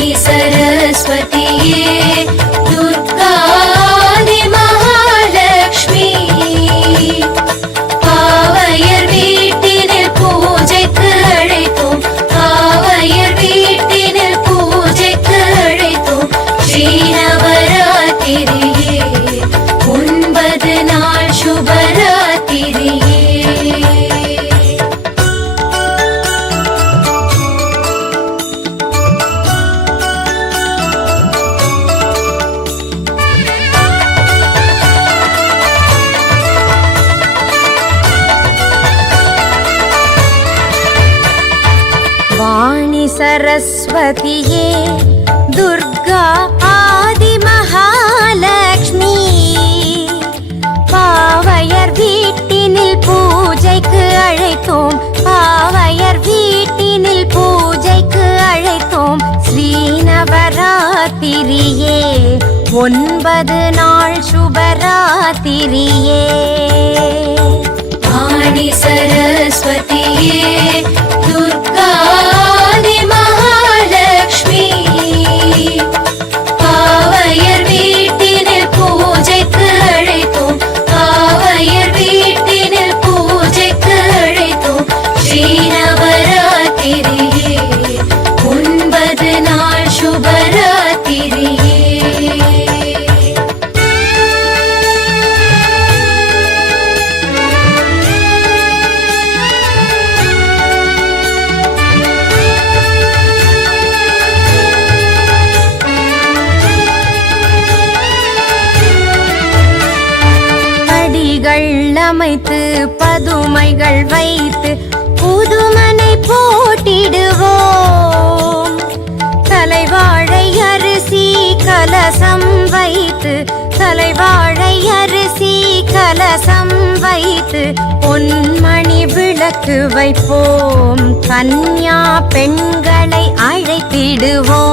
வாணி சரஸ்வதியே துர்கா ஆதி மகாலட்சுமி பாவையர் வீட்டினில் பூஜைக்கு அழைத்தோம் பாவையர் வீட்டினில் பூஜைக்கு அழைத்தோம் ஸ்ரீநவராத்திரியே 9 நாள் சுபராத்திரியே வாணி சரஸ்வதியே துர்கா ஆதி மகாலட்சுமி பாவையர் வீட்டினில் பூஜைக்கு அழைத்தோம் பாவையர் வீட்டினில் பூஜைக்கு அழைத்தோம் ஸ்ரீநவராத்திரியே 9 நாள் சுபராத்திரியே வாணி சரஸ்வதியே துர்கா ஆதி மகாலட்சுமி பாவையர் வீட்டினில் பூஜைக்கு அழைத்தோம் பாவையர் வீட்டினில் பூஜைக்கு அழைத்தோம் ஸ்ரீநவராத்திரியே 9 நாள் சுபராத்திரியே அமைத்து பதுமைகள் வைத்து புதுமனை போட்டிடுவோம் தலைவாழை அரிசி கலசம் வைத்து தலைவாழை அரிசி கலசம் வைத்து பொன்மணி விளக்கு வைப்போம் கன்யா பெண்களை அழைத்திடுவோம்